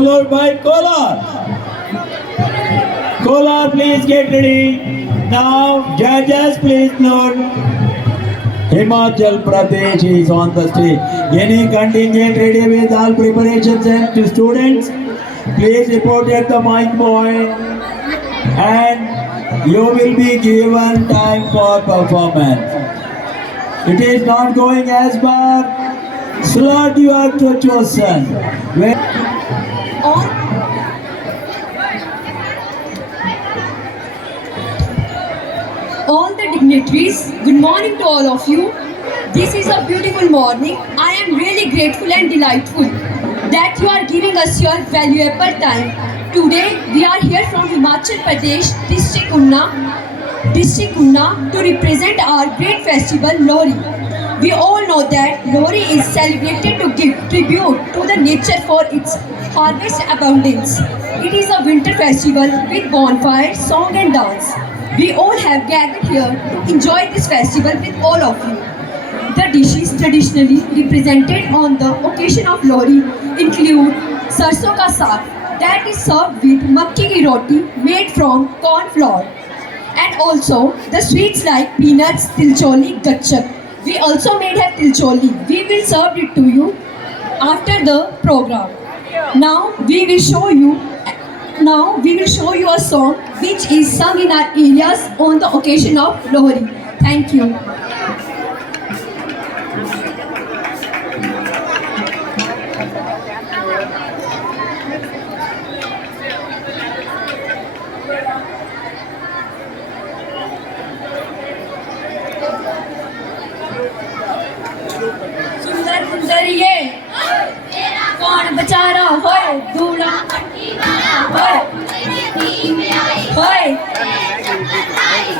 followed by Kolar. Kolar, please get ready. Now, judges, please note. Himachal Pradesh is on the stage. Any contingent ready with all preparations and to students? Please report at the mic point. And you will be given time for performance. It is not going as per slot you have to chosen. All the dignitaries, good morning to all of you. This is a beautiful morning. I am really grateful and delightful that you are giving us your valuable time. Today we are here from Himachal Pradesh, District Unna to represent our great festival Lohri. We all know that Lohri is celebrated to give tribute to the nature for its harvest abundance. It is a winter festival with bonfire, song and dance. We all have gathered here to enjoy this festival with all of you. The dishes traditionally represented on the occasion of Lohri include sarson ka saag, that is served with makki ki roti made from corn flour, and also the sweets like peanuts, tilcholi, gachak. We also made a tilcholi. We will serve it to you after the program. Now we will show you a song which is sung in our areas on the occasion of Lohri. Thank you. सुंदर सुंदरिये कौन बेचारा होए दूल्हा होए होए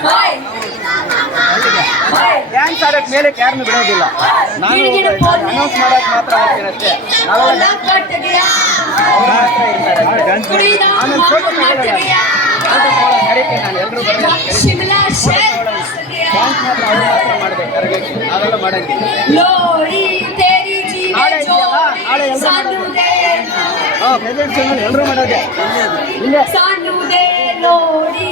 होए dance ಆಡಕ್ ಮೇಲೆ ಯಾರನ್ನು ಬಿಡೋದಿಲ್ಲ. ನಾನು ಅನೌನ್ಸ್ ಮಾಡಕ್ ಮಾತ್ರ ಹೋಗ್ತೀನಷ್ಟೇ. ನಾವೆಲ್ಲ शिमला ನಾವೆಲ್ಲ ಮಾಡಂಗಿಲ್ಲ. लोरी तेरी जीवन जोड़ी सानू दे ಎಲ್ಲರೂ ಮಾಡೋದೇ सानू दे लोरी